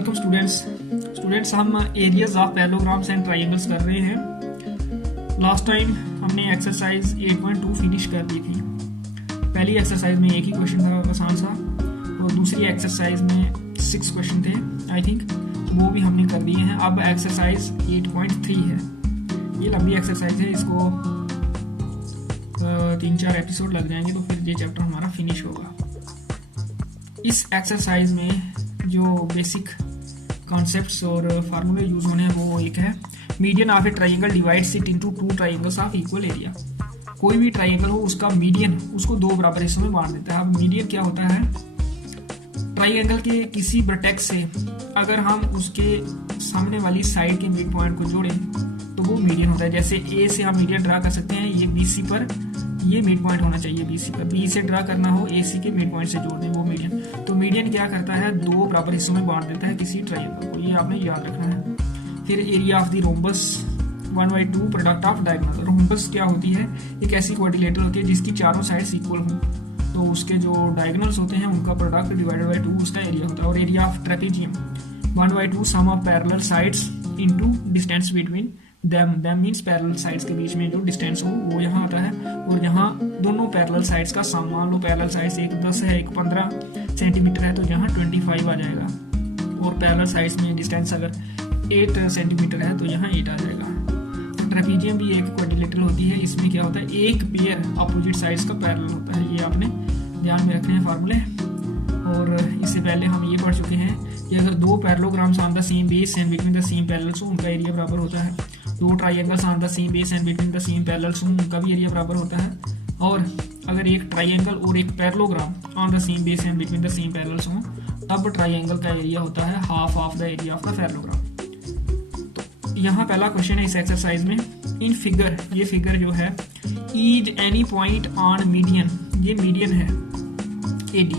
Welcome students हम areas of parallelograms and triangles कर रहे हैं। लास्ट टाइम हमने एक्सरसाइज 8.2 फिनिश कर दी थी। पहली एक्सरसाइज में एक ही क्वेश्चन था आसान सा, और दूसरी एक्सरसाइज में 6 क्वेश्चन थे आई थिंक, वो भी हमने कर दिए हैं। अब एक्सरसाइज 8.3 है। ये लंबी एक्सरसाइज है, इसको 3-4 एपिसोड लग जाएंगे तो फिर ये चैप्टर हमारा फिनिश होगा। इस एक्सरसाइज में जो बेसिक कॉन्सेप्ट्स और फार्मूले यूज होने हैं वो एक है, median of A triangle divides it into 2 triangles of equal area. कोई भी ट्राइंगल हो उसका मीडियन उसको 2 बराबर हिस्सों में बांट देता है। अब मीडियन क्या होता है, ट्राइंगल के किसी वर्टेक्स से अगर हम उसके सामने वाली साइड के मिड पॉइंट को जोड़ें तो वो मीडियन होता है। जैसे ए से हम मीडियन ड्रा कर सकते हैं, ये BC पर ये मिड पॉइंट होना चाहिए, BC पर बी से ड्रा करना हो AC के मिड पॉइंट से जोड़ दें वो मीडियन। तो मीडियन क्या करता है, 2 बराबर हिस्सों में बांट देता है किसी ट्राइंगल को, ये आपने याद रखना है। फिर area of the rhombus 1/2 product of diagonal. Rhombus क्या होती है, एक ऐसी क्वाड्रिलेटरल होती है जिसकी चारों साइड्स इक्वल हों, तो उसके जो डायगोनल्स होते हैं उनका प्रोडक्ट डिवाइडेड बाय 2 उसका एरिया होता है। और area of trapezium 1/2 sum of parallel sides into distance between them means parallel sides के बीच में जो डिस्टेंस हो वो यहाँ आता है। और यहाँ दोनों पैरेलल साइड्स का सम, मान लो पैरेलल साइड्स एक 10 है एक 15 सेंटीमीटर है तो यहाँ 25 आ जाएगा, और पैरेलल साइड्स में डिस्टेंस अगर 8 सेंटीमीटर है तो यहाँ 8 आ जाएगा। ट्रेपेजियम भी एक क्वाड्रिलेटरल होती है, इसमें क्या होता है, एक पेयर अपोजिट साइड्स का पैरेलल होता है। ये आपने ध्यान में रखने हैं फार्मूले। और इससे पहले हम ये पढ़ चुके हैं कि अगर 2 parallelograms on the same base and between the same parallels हो उनका एरिया बराबर होता है। 2 triangles on the same base and between the same parallels हो उनका भी एरिया बराबर होता है। और अगर एक ट्राइंगल और एक parallelogram on the same base and between the same parallels हो तब ट्राइंगल का एरिया होता है half of the area of the parallelogram. तो यहाँ पहला क्वेश्चन है इस एक्सरसाइज में, इन फिगर, ये फिगर जो है, is any point on median, ये मीडियन है AD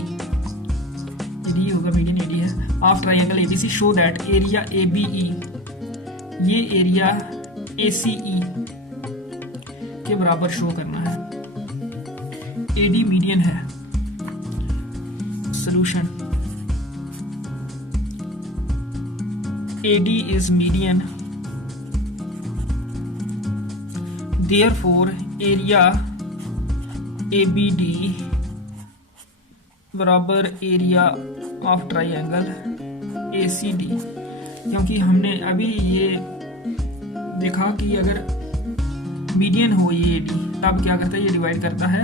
होगा, मीडियन AD है, of triangle ABC, show that area ABE, ये एरिया ACE के बराबर शो करना है। AD मीडियन है। Solution, AD is median, therefore area ABD बराबर एरिया ऑफ ट्राइंगल ACD। क्योंकि हमने अभी ये देखा कि अगर मीडियन हो ये AD तब क्या करता है, ये डिवाइड करता है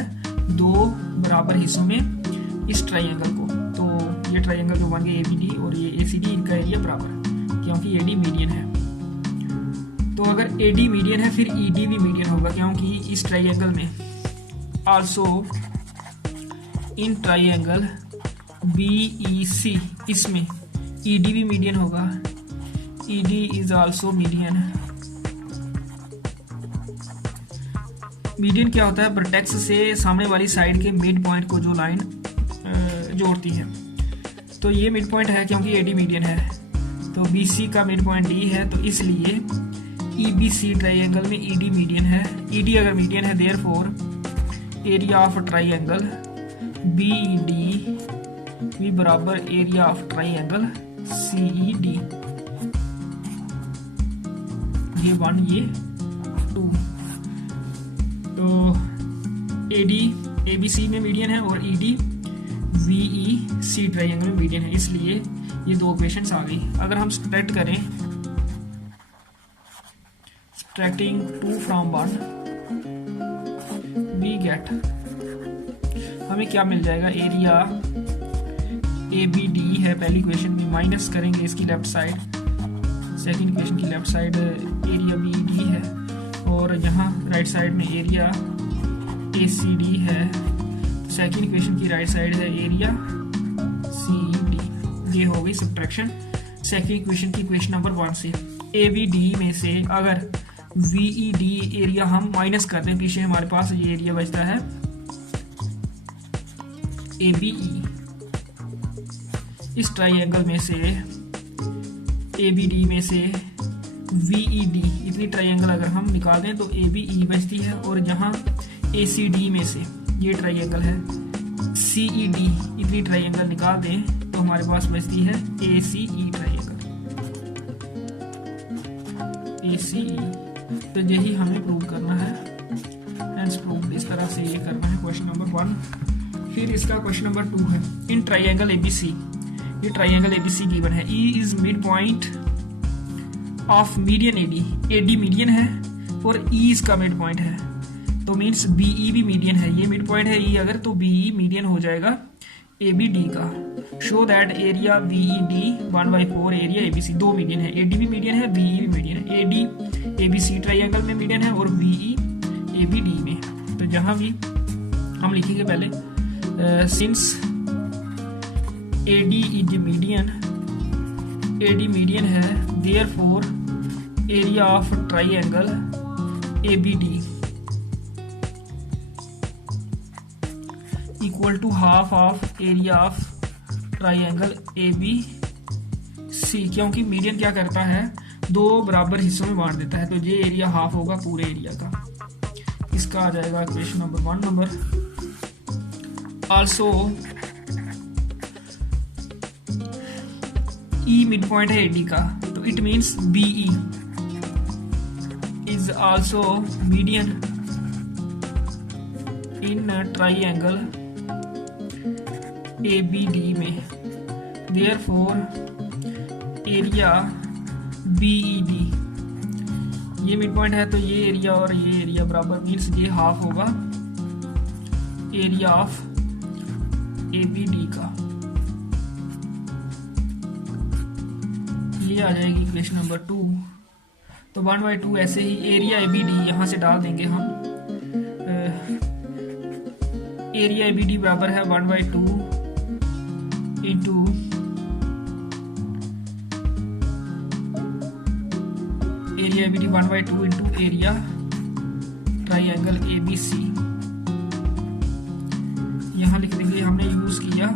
2 बराबर हिस्सों में इस ट्राइंगल को। तो ये ट्राइंगल जो बन गए ABD और ये ACD, इनका एरिया बराबर, क्योंकि AD मीडियन है। तो अगर AD मीडियन है फिर ED भी मीडियन होगा, क्योंकि इस ट्राइंगल में आल्सो इन ट्राइंगल BEC, इसमें ED भी मीडियन होगा, ED is also median. Median क्या होता है, वर्टेक्स से सामने वाली साइड के मिड पॉइंट को जो लाइन जोड़ती है। तो ये मिड पॉइंट है क्योंकि AD मीडियन है, तो BC का मिड पॉइंट D है, तो इसलिए EBC ट्राइंगल में ED मीडियन है। ED अगर मीडियन है therefore area of triangle BED भी बराबर एरिया ऑफ ट्राइंगल CED। ये 1 ये 2, तो AD ABC में मीडियन है और ED VEC ट्राइंगल में मीडियन है, इसलिए ये 2 इक्वेशंस आ गई। अगर हम सब्ट्रैक्ट करें, सब्ट्रैक्टिंग 2 from 1 we get, हमें क्या मिल जाएगा, एरिया ABD है पहली इक्वेशन में, माइनस करेंगे इसकी लेफ्ट साइड, सेकंड इक्वेशन की लेफ्ट साइड एरिया BD है, और यहाँ राइट साइड में एरिया ACD है, सेकंड इक्वेशन की राइट साइड है एरिया CED। ये हो गई सब्ट्रैक्शन सेकंड इक्वेशन की इक्वेशन नंबर 1 से। ABD में से अगर VED एरिया हम माइनस कर दें, पीछे हमारे पास ये एरिया बचता है ABE। इस ट्राइंगल में से ABD में से VED, इतनी ट्राइंगल अगर हम निकाल दें तो ABE बचती है, और यहाँ ACD में से ये ट्राइंगल है CED, इतनी ट्राइंगल निकाल दें तो हमारे पास बचती है ACE ट्राइंगल, ACE। तो यही हमें प्रूव करना है, हेंस प्रूव। इस तरह से ये करना है क्वेश्चन नंबर 1। फिर इसका क्वेश्चन नंबर 2 है, इन ट्राइंगल ABC, ये ट्राइंगल ABC गिवन है, E is mid point of median AD, AD median है और E इसका मिड पॉइंट है, तो मीन्स BE भी मीडियन है। ये मिड पॉइंट है E अगर, तो BE मीडियन हो जाएगा ABD का। Show that area BED 1/4 area ABC, दो मीडियन है, AD भी मीडियन है, BE भी मीडियन है। AD ABC ट्राइंगल में मीडियन है और BE ABD में। तो जहां भी हम लिखेंगे पहले since AD is median, AD median है, therefore area of triangle ABD equal to half of area of triangle ABC, क्योंकि मीडियन क्या करता है, दो बराबर हिस्सों में बांट देता है, तो ये एरिया हाफ होगा पूरे एरिया का। इसका आ जाएगा question number 1 number. Also E mid point है AD का, तो it means BE is also median in triangle ABD में, देयरफॉर एरिया BED, ये मिड पॉइंट है तो ये एरिया और ये एरिया बराबर, मीन्स ये हाफ होगा एरिया ऑफ ABD का। ये आ जाएगी क्वेश्चन नंबर 2। तो 1/2 ऐसे ही एरिया ABD यहां से डाल देंगे हम, एरिया ABD बराबर है 1/2 into area ABD 1/2 into area triangle ABC। यहां लिख देंगे, हमने यूज किया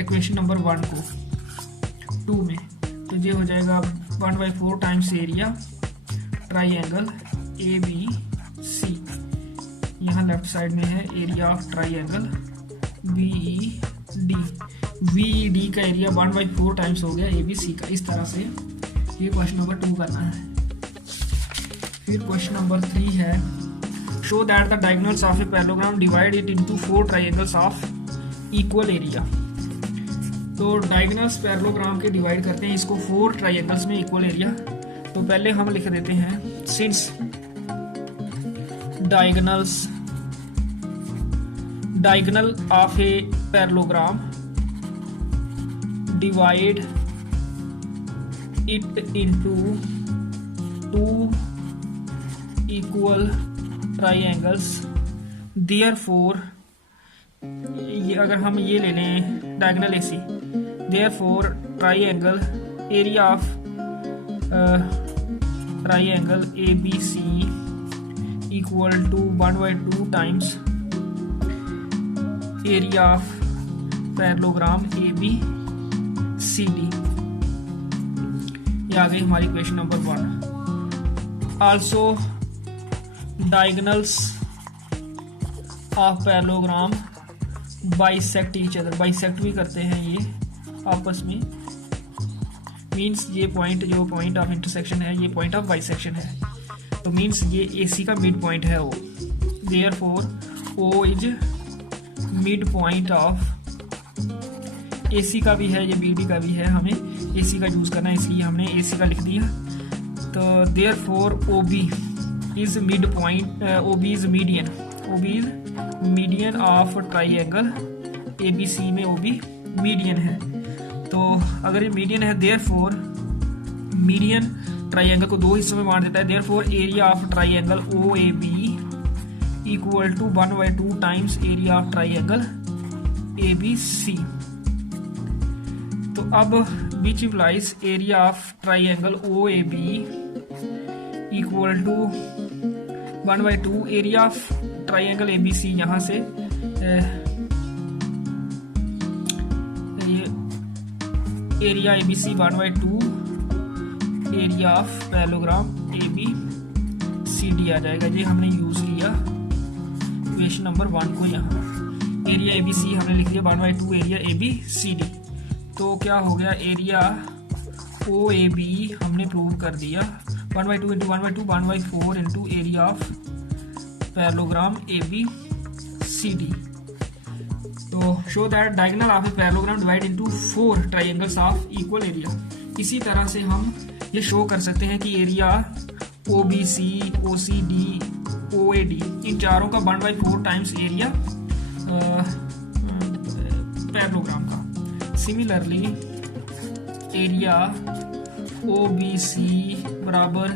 इक्वेशन नंबर 1 को 2 में, तो ये हो जाएगा 1/4 टाइम्स एरिया ट्राइंगल ABC। यहाँ लेफ्ट साइड में है area of triangle BED, VED का एरिया 1/4 टाइम्स हो गया ABC का। इस तरह से ये क्वेश्चन नंबर 2 करना है। फिर क्वेश्चन नंबर 3 है, show that the diagonals of a parallelogram divide it into 4 triangles of equal area. तो डायगोनल्स पैरेललोग्राम के डिवाइड करते हैं इसको 4 ट्राइंगल्स में इक्वल एरिया। तो पहले हम लिख देते हैं, since diagonal of a parallelogram divide it into 2 equal triangles, therefore, ये अगर हम ये ले लें diagonal AC, therefore triangle area of triangle ABC equal to 1/2 times area of parallelogram ABCD। ये आ गई हमारी question number 1। Also diagonals of parallelogram bisect each other, bisect भी करते हैं ये आपस में, मीन्स ये पॉइंट, जो पॉइंट ऑफ इंटरसेक्शन है, ये पॉइंट ऑफ बाइसेक्शन है, तो मीन्स ये AC का मिड पॉइंट है O, therefore O is mid point of, AC का भी है, ये BD का भी है, हमें AC का यूज करना है इसलिए हमने AC का लिख दिया। तो therefore OB is mid point, OB is median, OB is median of triangle ABC में OB मीडियन है। तो अगर ये मीडियन है, देयरफॉर मीडियन ट्राइंगल को दो हिस्सों में बांट देता है, therefore area of triangle OAB equal to 1/2 times area of triangle ABC। तो अब which implies area of triangle OAB equal to 1/2 area of triangle ABC। यहाँ से area ABC 1/2 area of parallelogram ABCD आ जाएगा। ये हमने यूज किया question number 1 को यहाँ। एरिया ए बी सी हमने लिख दिया 1/2 area A B C D. तो क्या हो गया, एरिया ओ ए बी हमने प्रूव कर दिया 1/2 into 1/2 1/4 into area of parallelogram A B C D. तो show that diagonal of a parallelogram divide into 4 triangles of equal area. इसी तरह से हम ये शो कर सकते हैं कि area O B C, O C D, O A D, इन चारों का 1/4 टाइम्स एरिया पैरेललोग्राम का। Similarly area O B C बराबर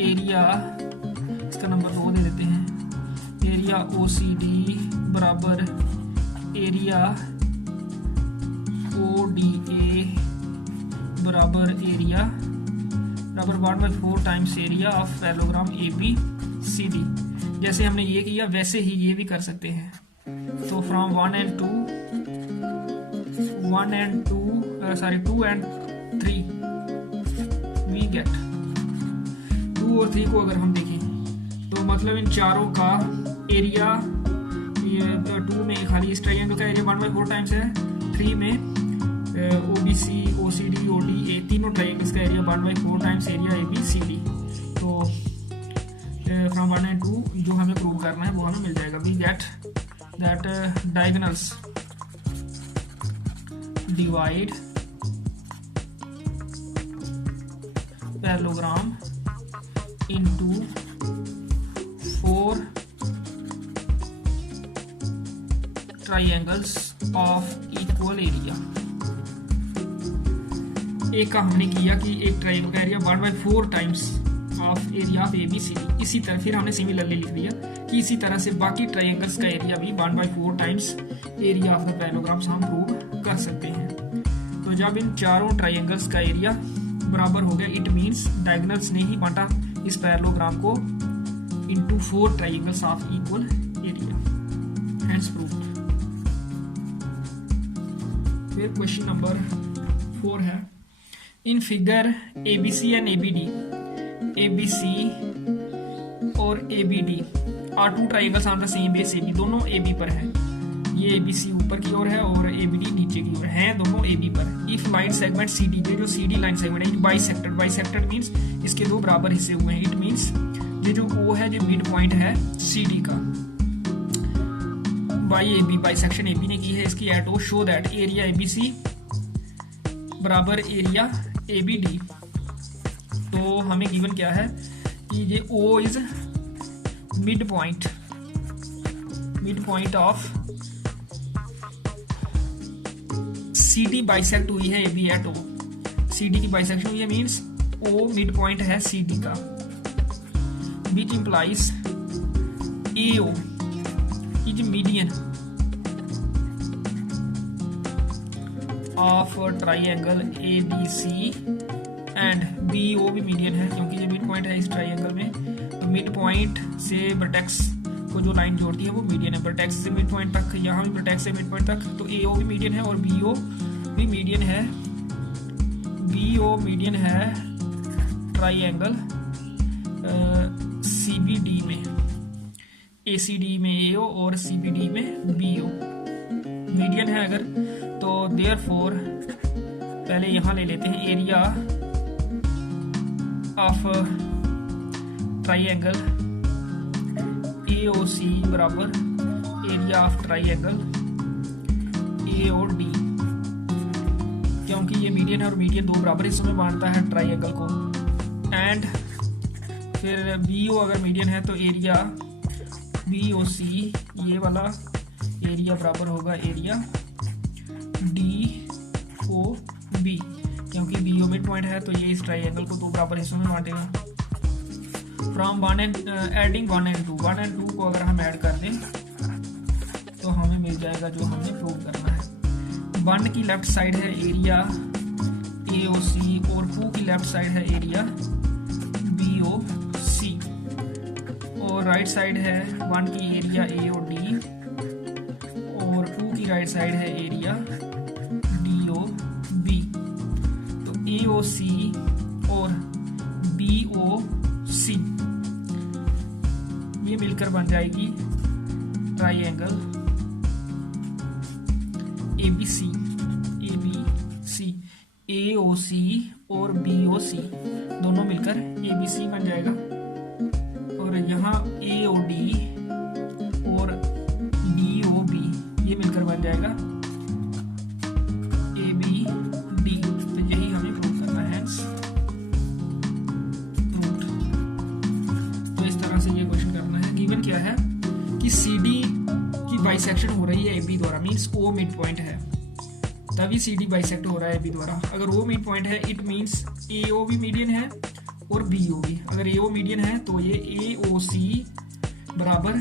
एरिया, इसका नंबर 2 दे देते हैं, एरिया ओ सी डी बराबर एरिया ओ डी ए बराबर एरिया बराबर 1/4 times area of parallelogram A B C D. जैसे हमने ये किया वैसे ही ये भी कर सकते हैं। तो फ्रॉम 2 and 3 वी गेट 2 और 3 को अगर हम देखें तो मतलब इन चारों का एरिया, ये 2 में खाली इस ट्रायंगल का एरिया 1/4 टाइम्स है, 3 में O B C, O C D, O D A, तीनों ट्रायंगल्स का area 1/4 times area A B C D. तो फ्रॉम 1 and 2 जो हमें प्रूव करना है वो हमें मिल जाएगा। We get that diagonals divide parallelogram into 4 triangles of equal area। एक का हमने किया कि एक ट्रायंगल का area 1/4 times of area of A B C D. इसी तरह फिर हमने सिमिलरली लिख दिया कि इसी तरह से बाकी ट्रायंगल्स का एरिया भी 1/4 times area of the parallelograms हम प्रूव कर सकते हैं। तो जब इन चारों ट्रायंगल्स का एरिया बराबर हो गया, इट मीन्स डायगोनल्स ने ही बांटा इस पैरेललोग्राम को into 4 triangles of equal area, hence proved. फिर क्वेश्चन नंबर 4 है, in figure A B C and A B D, A B C और A B D are 2 triangles on the same base A B, दोनों A B पर है। ये ए B सी ऊपर की ओर है और ए बी डी नीचे की ओर है, दोनों ए बी पर। If line segment C D, जो सी डी लाइन सेगमेंट है बाइसेक्टेड, बाइसेक्टेड मीन्स इसके 2 बराबर हिस्से हुए हैं। इट मीन्स ये जो ओ है जो मिड पॉइंट है सी डी का, by A B, bisection A B ने की है इसकी at O, show that area A B C बराबर एरिया ए बी डी। तो हमें गिवन क्या है कि ये O is mid point of C D bisect हुई है A B at O, C D की बाइसेक्शन हुई है मीन्स ओ मिड पॉइंट है सी डी का, which implies A O is median of triangle A B C and B O भी median है क्योंकि ये मिड पॉइंट है इस ट्राइंगल में। तो मिड पॉइंट से वर्टेक्स को जो लाइन जोड़ती है वो मीडियन है, वर्टेक्स से मिड पॉइंट तक, यहाँ भी वर्टेक्स से मिड पॉइंट तक। तो ए ओ भी मीडियन है और बी ओ भी मीडियन है, बी ओ मीडियन है ट्राइंगल सी बी डी में, ए सी डी में ए ओ और सी बी डी में बी ओ मीडियन है अगर। तो देयरफॉर पहले यहाँ ले लेते हैं area of triangle A O C बराबर area of triangle A O D, क्योंकि ये मीडियन है और मीडियन 2 बराबर हिस्सों में बांटता है ट्राइंगल को। एंड फिर बी ओ अगर मीडियन है तो एरिया बी ओ सी, ये वाला एरिया बराबर होगा एरिया डी ओ बी, क्योंकि बी ओ मिड पॉइंट है तो ये इस ट्राइंगल को 2 बराबर हिस्सों में बांटेगा। From 1 and adding 1 and 2, 1 and 2 को अगर हम ऐड कर दें तो हमें मिल जाएगा जो हमें प्रूव करना है। 1 की लेफ्ट साइड है एरिया ए ओ सी और 2 की लेफ्ट साइड है एरिया बी ओ सी, और राइट साइड है 1 की एरिया ए ओ डी और 2 की राइट साइड है एरिया डी ओ बी। तो ए ओ सी और बी ओ सी ये मिलकर बन जाएगी ट्राइंगल ABC AOC और BOC दोनों मिलकर ABC बन जाएगा, और यहाँ AOD और DOB ये मिलकर बन जाएगा ABD। तो यही हमें प्रूव करना है, प्रूव्ड। तो इस तरह से ये क्वेश्चन करना है। गिवन क्या है कि CD की बाइसेक्शन हो रही है AB द्वारा, मींस O मिड पॉइंट है, तभी CD बाइसेक्ट हो रहा है AB द्वारा। अगर O मिड पॉइंट है इट मींस AO भी मीडियन है और BO भी। अगर AO मीडियन है तो ये AOC बराबर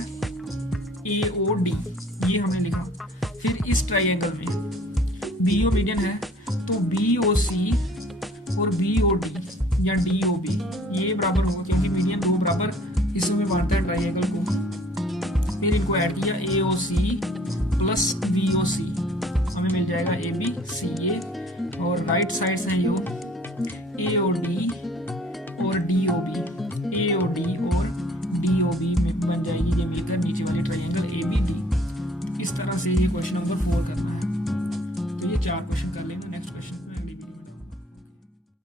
AOD, ये हमने लिखा। फिर इस ट्राइंगल में BO मीडियन है तो BOC और BOD या DOB ये बराबर हो, क्योंकि मीडियन दो बराबर हिस्सों में बांटता है ट्राइंगल को। फिर इनको ऐड किया AOC प्लस BOC, हमें मिल जाएगा ABC ये, और राइट साइड से यो AOD और DOB, AOD और DOB में बन जाएगी ये मिलकर नीचे वाली ट्राइंगल ABD। इस तरह से ये क्वेश्चन नंबर 4 करना है। तो ये 4 क्वेश्चन कर लेंगे।